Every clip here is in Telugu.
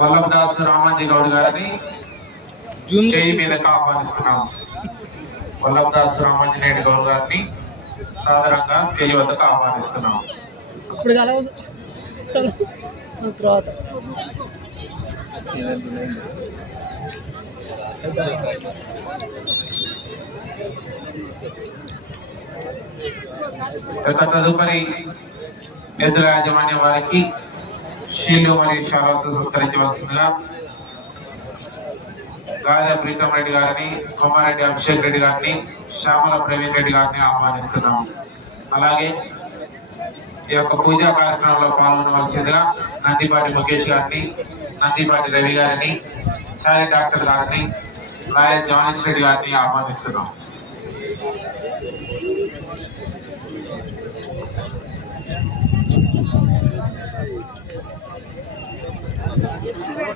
వల్లభదాస్ రామాజీ గౌడ్ గారిని చేయి మీదకు ఆహ్వానిస్తున్నాం. వల్లభదాస్ రామాంజనేయుడు గౌడ్ గారిని సాధారణంగా చేయి వద్దకు ఆహ్వానిస్తున్నాం. తర్వాత. తదుపరి ఎద్దుల యాజమాన్యం వారికి షీలు మరియు షాలతో సత్కరించవలసిందిగా గాజా ప్రీతం రెడ్డి గారిని కొమారెడ్డి అభిషేక్ రెడ్డి గారిని శ్యామల ప్రవీణ్ రెడ్డి గారిని ఆహ్వానిస్తున్నాం అలాగే ఈ యొక్క పూజా కార్యక్రమంలో పాల్గొనవలసిందిగా నందిపాటి ముఖేష్ గారిని నందిపాటి రవి గారిని సాయి డాక్టర్ గారిని లాయర్ జానీష్ రెడ్డి గారిని ఆహ్వానిస్తున్నాం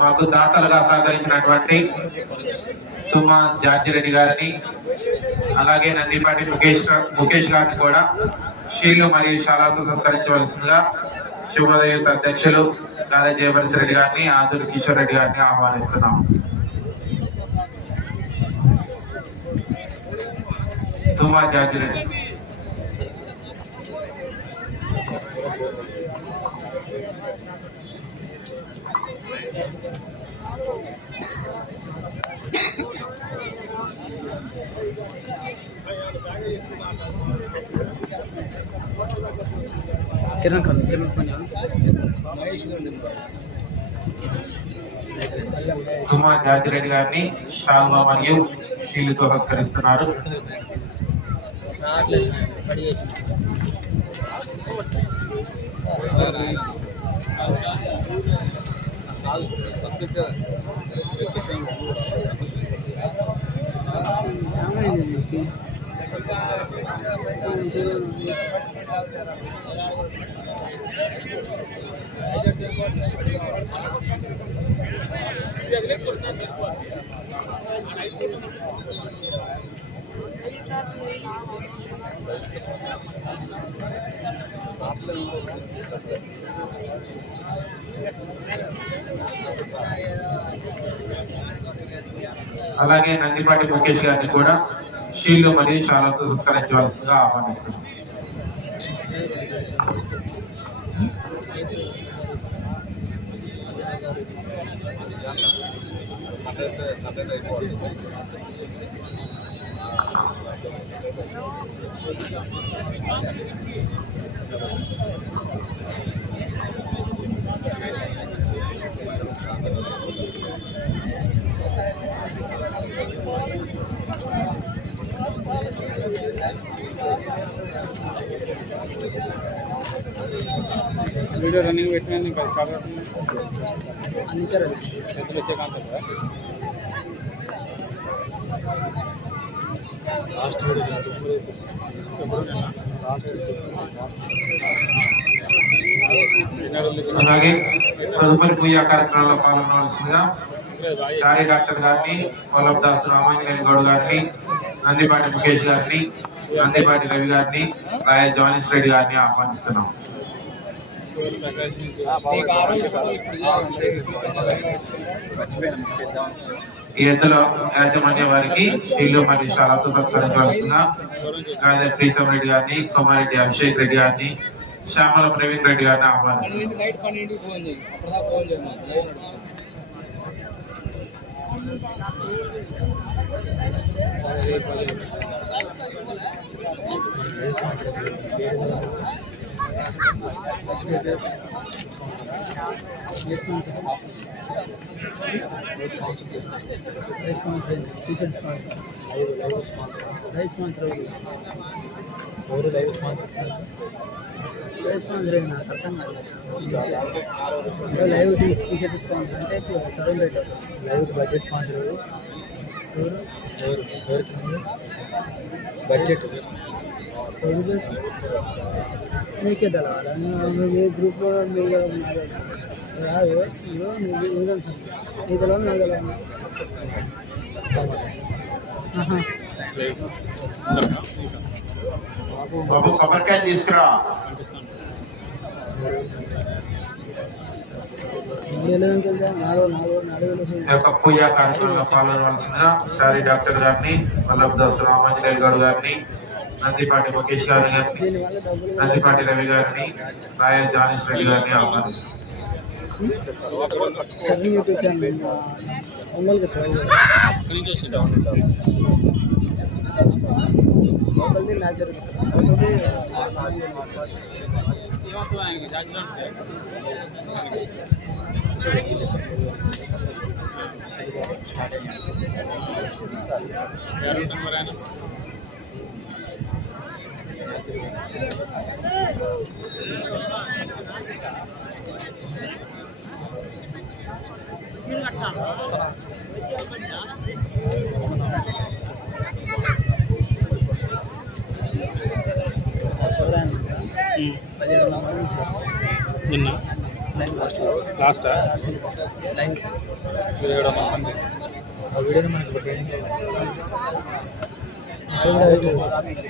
మాకు దాతలుగా సహకరించినటువంటి సుమా జార్జిరెడ్డి గారిని అలాగే నందిపాటి ముఖేష్ ముఖేష్ గారిని కూడా షీలు మరియు శాలాతో సత్కరించవలసిందిగా శుభోదయుత అధ్యక్షులు దాదా జయభరత్ రెడ్డి గారిని ఆదురు కిషోర్ రెడ్డి గారిని ఆహ్వానిస్తున్నాం. సుమా జార్జిరెడ్డి కిరణ్ కన్ కిరణ్ గారి సుమా జార్జిరెడ్డి గారిని షాల్వా మరియు సత్కరిస్తున్నారు పడి చేసి ఏమైంది అలాగే నందిపాటి ముఖేష్ గారిని కూడా షీల్డ్ మరియు షాలతో సత్కరించవలసిందిగా ఆహ్వానిస్తున్నాం. వీడియో రన్నింగ్ పెట్టినా ఇంకా స్టార్ట్ అవుతుంది అందించారు పెద్దలు వచ్చే కాంత కదా లాస్ట్ అలాగే తదుపరి పూజా కార్యక్రమంలో పాల్గొనవలసిందిగా సాయి డాక్టర్ గారిని వల్లభదాస్ రామాంజనేయ గౌడ్ గారిని నందిపాటి ముఖేష్ గారిని నందిపాటి రవి గారిని రాయ జానీష్ రెడ్డి గారిని ఆహ్వానిస్తున్నాం. ఈ ఎద్దులో యాజమాన్య వారికి ఇల్లు మరియు చాలా సత్కరించవలసిన గాజా ప్రీతం రెడ్డి గారిని కొమారెడ్డి అభిషేక్ రెడ్డి గారిని శ్యామల ప్రవీణ్ రెడ్డి గారిని ఆహ్వానిస్తున్నాం. నైట్ పన్నెండుకి ఫోన్ చేయి అప్పుడు ఫోన్ చేయమని టీచర్ స్పాన్సర్ రైస్ స్పాన్సర్ ఎవరు లైవ్ స్పాన్సర్ రైస్ స్పాన్సర్ నాకు అర్థం కాదు లైవ్ టీషర్ట్ స్పాన్సర్ అంటే చదువు రేట్ లైవ్ బడ్జెట్ స్పాన్సర్ ఎవరు ఎవరు ఎవరు ఎవరికి బడ్జెట్ నీకే తెలవాలా నువ్వు మీ గ్రూప్లో మీరు రాదు ఇదో నువ్వు నువ్వు తెలుసు నీ తెలవాలి నాకు తెలవాలి ఆహా. బాబు కొబ్బరికాయ తీసుకురా మూడు వేల నుంచి వెళ్తే నాలుగు నాలుగు నాలుగు వేలు ఈ యొక్క పూజా కార్యక్రమంలో పాల్గొనవలసిన సారీ డాక్టర్ గారిని వల్లభదాస్ రామాంజనేయులు గారు గారిని నందిపాటి ముఖేష్ గారు గారిని దీనివల్ల డబ్బులు నందిపాటి రవి గారిని రాయల్ జానీష్ రెడ్డి గారిని ఆహ్వానిస్తున్నాం నిన్న? లాస్ట్? వీడియోని మనకి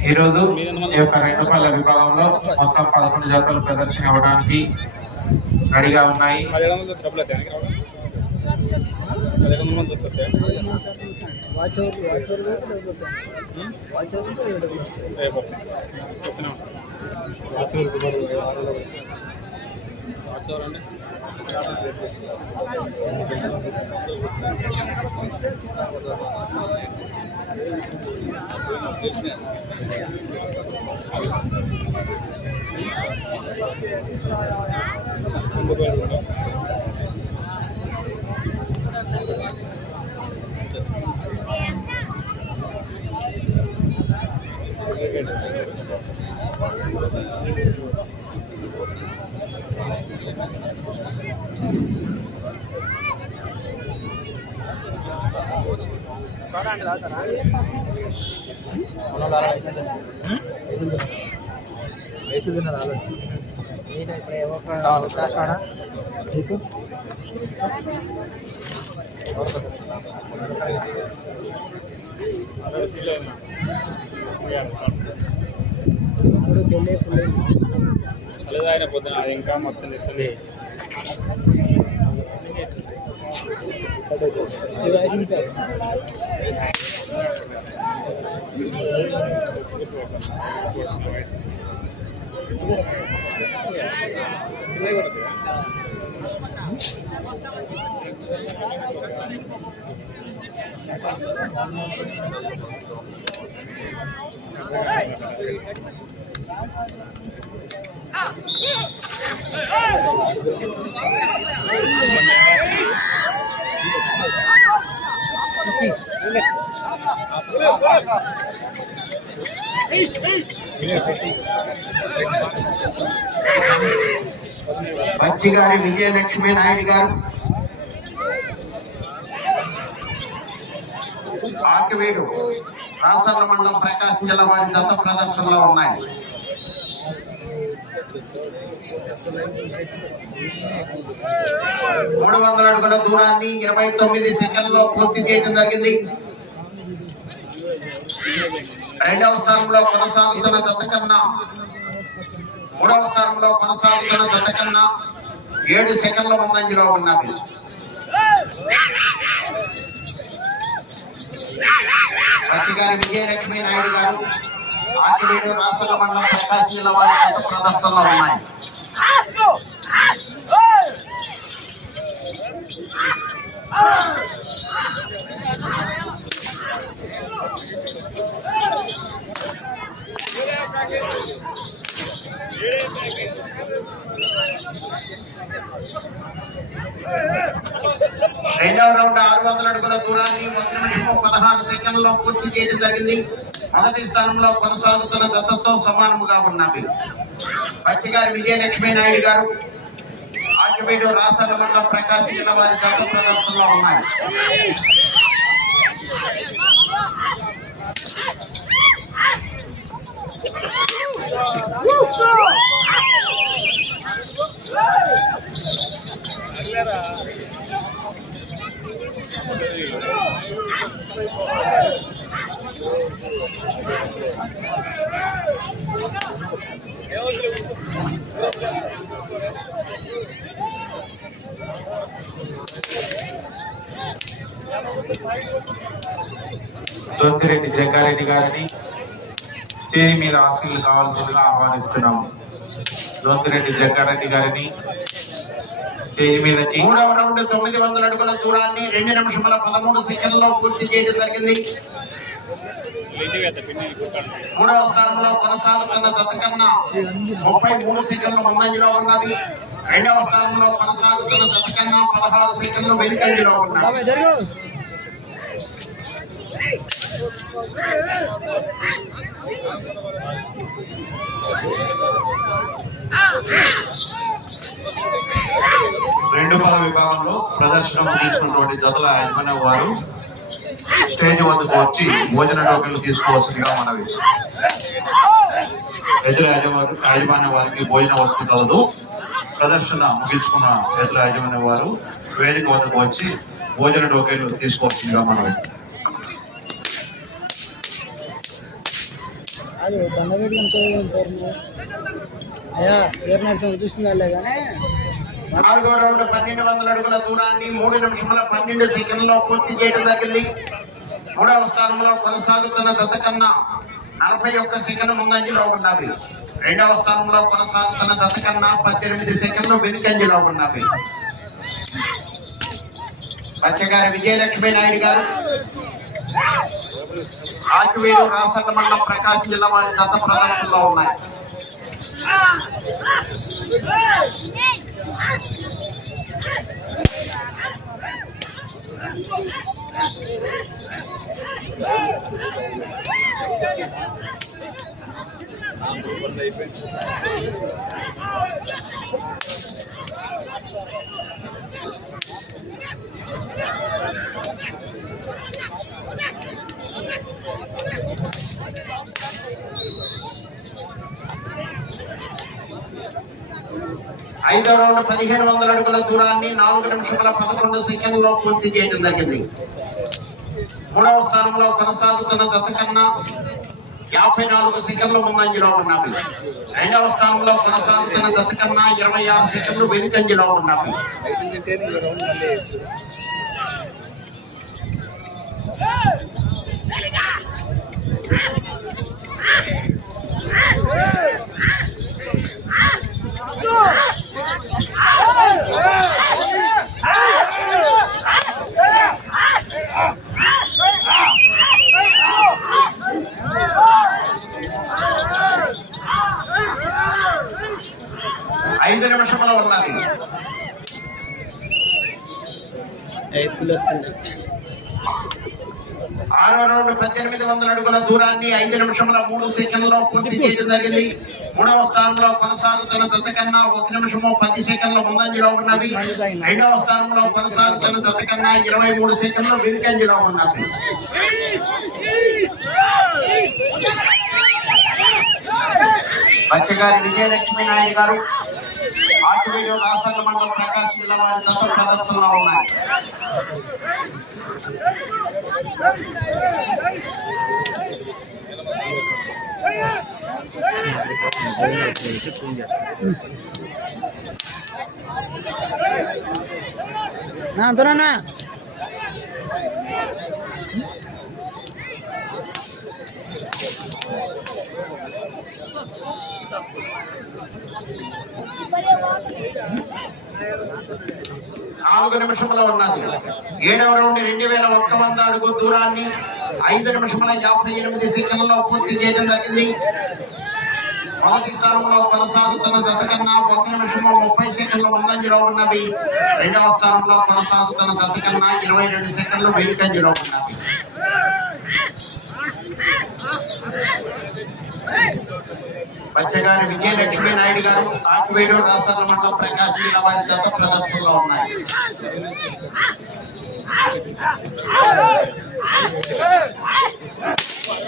ఈరోజు ఈ యొక్క రెండు పళ్ళ విభాగంలో మొత్తం పదకొండు జాతరలు ప్రదర్శన ఇవ్వడానికి రెడీగా ఉన్నాయి చూడండి వందలు ఏవో నీకు ఇప్పుడు పెళ్ళి ఫుల్ అలాగే ఆయన పొద్దున అది ఇంకా మొత్తం ఇస్తుంది ఇది ఐదు మంచి మంచిగారి విజయలక్ష్మి నాయుడు గారు. ఆకివీడు రాసర్ల మండలం ప్రకాశం జిల్లా వారి జత ప్రదర్శనలో ఉన్నాయి. మూడు వందల అడుగుల దూరాన్ని ఇరవై తొమ్మిది సెకండ్లో పూర్తి చేయడం జరిగింది. రెండవ స్థానంలో కొనసాగుతున్న జత కన్నా మూడవ స్థానంలో కొనసాగుతున్న జత కన్నా ఏడు సెకండ్ల ముందంజలో ఉన్నవి పచ్చిగారి విజయలక్ష్మి నాయుడు గారు ఆకివీడు రాష్ట్ర మండలం ప్రకాశం జిల్లా వారి ప్రదర్శనలో ఉన్నాయి. రెండవ రౌండ్ ఆరు వందల అడుగుల దూరాన్ని ఒక నిమిషం పదహారు సెకండ్లో పూర్తి చేయడం జరిగింది. మొదటి స్థానంలో కొనసాగుతున్న దత్తతో సమానముగా ఉన్నవి పచ్చిగారి విజయలక్ష్మీ నాయుడు గారు ఆకివీడు రాష్ట్రాల మండలం ప్రకాశం జిల్లా వారి దత్త ప్రదర్శనలో ఉన్నాయి. జ్యోతిరెడ్డి జగ్గారెడ్డి గారిని స్టేజ్ మీద ఆశీలు కావాల్సిందిగా ఆహ్వానిస్తున్నాము. జ్యోతిరెడ్డి జగ్గారెడ్డి గారిని స్టేజ్ మీదకి మూడవ రౌండ్ తొమ్మిది వందల అడుగుల దూరాన్ని రెండు నిమిషముల పదమూడు సెకండ్లో పూర్తి చేయడం జరిగింది. మూడవ స్థానంలో కొనసాగుతున్న దత్తకన్న ముప్పై మూడు సెకండ్లు ముందంజలో ఉన్నది. రెండవ స్థానంలో కొనసాగుతున్న దత్తకన్న పదహారు సెకండ్లు వెనుకంజలో ఉన్నది. రెండు పాల విభాగంలో ప్రదర్శన ముగించుకున్నటువంటి జతల యజమాని వారు స్టేజ్ వద్దకు వచ్చి భోజన టోకెన్లు తీసుకోవాల్సిందిగా మనవి. ఎదురు యజమాని యాజమాన్య వారికి భోజన వసతి కలదు. ప్రదర్శన ముగించుకున్న ఎదురు యాజమాన్య వారు వేదిక వద్దకు వచ్చి భోజన టోకెన్లు తీసుకోవాల్సిందిగా మనవి. కాదు దండగడ్డి అయ్యా పేరు నడిచిన చూస్తున్నాలే కానీ నాలుగో రౌండ్ పన్నెండు వందల అడుగుల దూరాన్ని మూడు నిమిషముల పన్నెండు సెకండ్లో పూర్తి చేయడం జరిగింది. మూడవ స్థానంలో కొనసాగుతున్న దత్తకన్నా నలభై ఒక్క సెకండ్ ముందంజలో ఉన్నవి రెండవ స్థానంలో కొనసాగుతున్న దత్తకన్నా పద్దెనిమిది సెకండ్లు వెనుకంజలో ఉన్నవి పచ్చగారి విజయలక్ష్మీ నాయుడు గారు. ఆకివీడు రాసన్న మండలం ప్రకాశం జిల్లా వారి దత్త ప్రదర్శనలో ఉన్నాయి. ఐదో రౌండ్ పదిహేను వందల అడుగుల దూరాన్ని నాలుగు నిమిషముల పదకొండు సెకండ్లో పూర్తి చేయడం జరిగింది. మూడవ స్థానంలో కొనసాగుతున్న దత్త కన్నా యాభై నాలుగు సెకండ్లు ముందంజలో ఉన్నాము రెండవ స్థానంలో కొనసాగుతున్న దత్త కన్నా ఇరవై ఆరు సెకండ్లు వెనుకంజలో ఉన్నాము ఐదు నిమిషంలో ఉన్నది ఆరో రౌండ్ పద్దెనిమిది వందల అడుగుల దూరాన్ని ఐదు నిమిషముల మూడు సెకండ్లో పూర్తి చేయడం జరిగింది. మూడవ స్థానంలో కొనసాగుతున్న దత్తకన్నా ఒక నిమిషము పది సెకండ్ల ముందంజలో ఉన్నవి. రెండవ స్థానంలో కొనసాగుతున్న దత్తకన్నా ఇరవై మూడు సెకండ్లు వెనుకంజలో ఉన్నవి. బచ్చగారి విజయలక్ష్మీ నాయుడు గారు ఆకివీడు రాసంగ మండలం ప్రకాశం జిల్లా వారి దత్త ప్రదర్శనలో ఉన్నాయి నా అంతనా నాలుగు నిమిషముల ఉన్నది. ఏడవ రౌండ్ రెండు వేల ఒక్క వంద అడుగు దూరాన్ని ఐదు నిమిషముల యాభై ఎనిమిది సెకండ్లో పూర్తి చేయడం జరిగింది. మొదటి స్థానంలో కొనసాగుతున్న జత కన్నా ఒక నిమిషము ముప్పై సెకండ్ల ముందంజలో ఉన్నవి. రెండవ స్థానంలో కొనసాగుతున్న జత కన్నా ఇరవై రెండు సెకండ్లు వెనుకంజలో ఉన్నవి. బచ్చగారి విజయలక్ష్మీ నాయుడు గారు ఆకువేడు రాష్ట్రాల మండలం ప్రకాశం జిల్లా వారి చేత ప్రదర్శనలో ఉన్నాయి.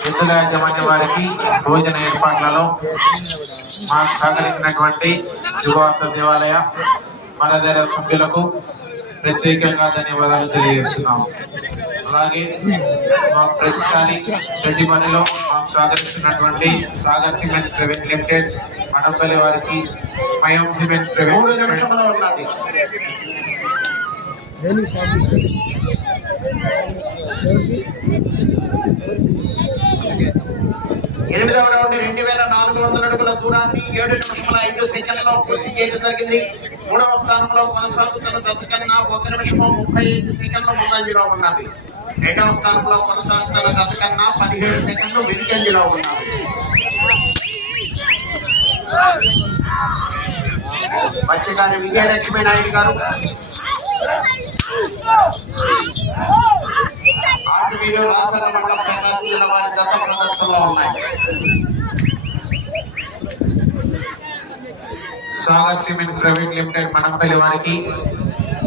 ఎద్దుల యాజమాన్య వారికి భోజన ఏర్పాట్లలో మాకు సహకరించినటువంటి యువత దేవాలయ మనదర సభ్యులకు ప్రత్యేకంగా ధన్యవాదాలు తెలియజేస్తున్నాము. అలాగే మా ప్రతిసారి ప్రతి పనిలో మాకు సహకరిస్తున్నటువంటి Sagar cements private limited Madapalli వారికి మయం సిమెంట్స్ ప్రైవేట్ ఎనిమిదవ రౌండ్ రెండు వేల నాలుగు వందల అడుగుల దూరాన్ని ఏడు నిమిషముల ఐదు సెకండ్లలో పూర్తి చేయడం జరిగింది. మూడవ స్థానంలో కొనసాగుతున్న దత్తకన్నా ఒక నిమిషము ముప్పై ఐదు సెకండ్లు ముందంజలో ఉన్నది. రెండవ స్థానంలో కొనసాగుతున్న దత్తకన్నా పదిహేడు సెకండ్లు వెనుకంజలో ఉన్నది. మత్స్యకారి విజయలక్ష్మి నాయుడు గారు. ఆర్టీవీలో రాసల మండలం ప్రకాశం జిల్లా వారి జత రాష్ట్రంలో ఉన్నాయి Sagar cement private limited Manampalli వారికి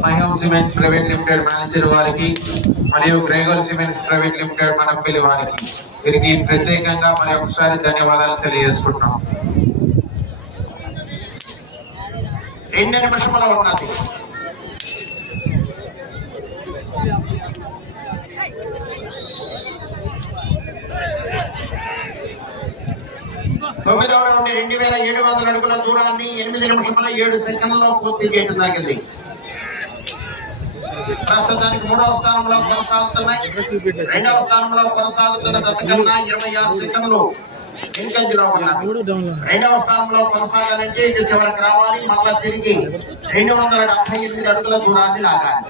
మహిం సిమెంట్స్ ప్రైవేట్ లిమిటెడ్ మేనేజర్ వారికి మరియు గ్రేగోల్ సిమెంట్స్ ప్రైవేట్ లిమిటెడ్ మనంపల్లి వారికి. వీరికి ప్రత్యేకంగా మరి ఒకసారి ధన్యవాదాలు తెలియజేసుకుంటున్నాం. రెండు నిమిషంలో ఉన్నది. తొమ్మిదవ రౌండ్ రెండు వేల ఏడు వందల అడుగుల దూరాన్ని ఎనిమిది నిమిషముల ఏడు సెకండ్లలో పూర్తి చేయడం జరిగింది. ప్రస్తుతానికి మూడవ స్థానంలో కొనసాగుతున్నాయి రెండవ స్థానంలో కొనసాగుతున్న దత్త ఇరవై ఆరు సెకండ్లు రెండవ స్థానంలో కొనసాగాలంటే ఇటు చివరికి రావాలి మళ్ళా తిరిగి రెండు వందల డెబ్బై ఎనిమిది అడుగుల దూరాన్ని లాగాలి.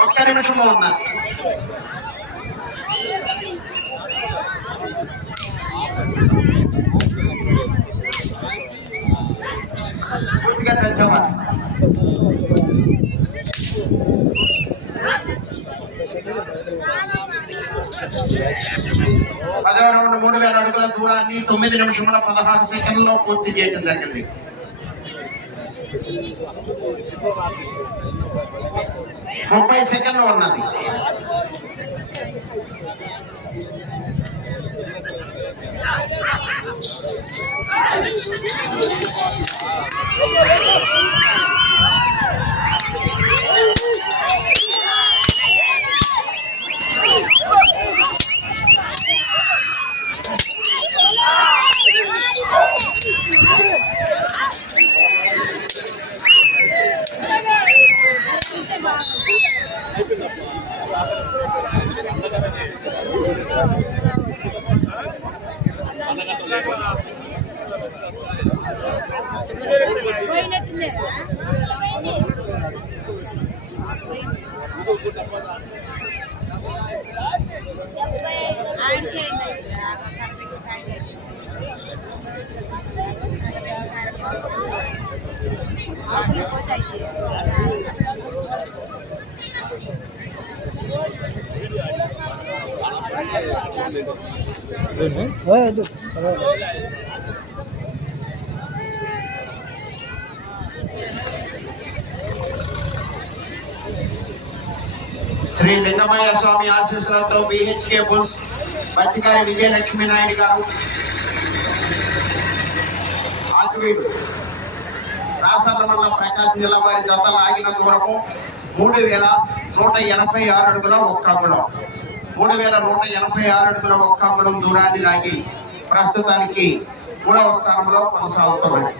ఒక్క నిమిషము ఉన్నారు పూర్తిగా పెంచవాలి పదవ రౌండ్ మూడు వేల అడుగుల దూరాన్ని తొమ్మిది నిమిషముల పదహారు సెకండ్లలో పూర్తి చేయడం జరిగింది ముప్పై సెకండ్లు ఉన్నది పోయినట్టుందేనా Yeah. వద్దు శ్రీ లింగమయ్య స్వామి ఆశీస్సులతో బిహెచ్కే బుల్స్ పచ్చికారి విజయలక్ష్మి నాయుడు గారు ఆకువీడు రాసర్ల మండలం ప్రకాశం జిల్లా వారి జతలు లాగిన దూరము మూడు వేల నూట ఎనభై ఆరు అడుగుల ఒక్క అంగుళం మూడు వేల నూట ఎనభై ఆరు అడుగుల ఒక్క అంగుళం దూరాన్ని లాగి ప్రస్తుతానికి మూడవ స్థానంలో కొనసాగుతున్నాయి